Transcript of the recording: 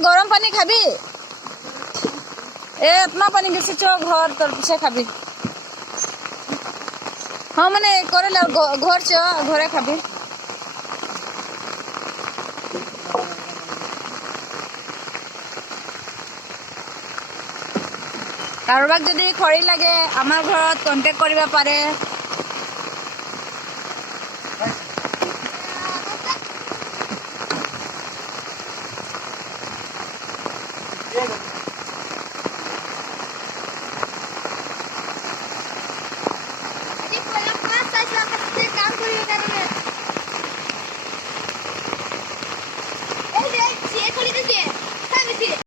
গরম পানী খাবি এতনা পানী বেশি চ ঘর তোর পিছে খাবি হ্যাঁ মানে করে ঘর চ ঘরে খাবি কাৰোবাক যদি খৰি লাগে আমাৰ ঘৰত কন্টেক্ট কৰিব পাৰে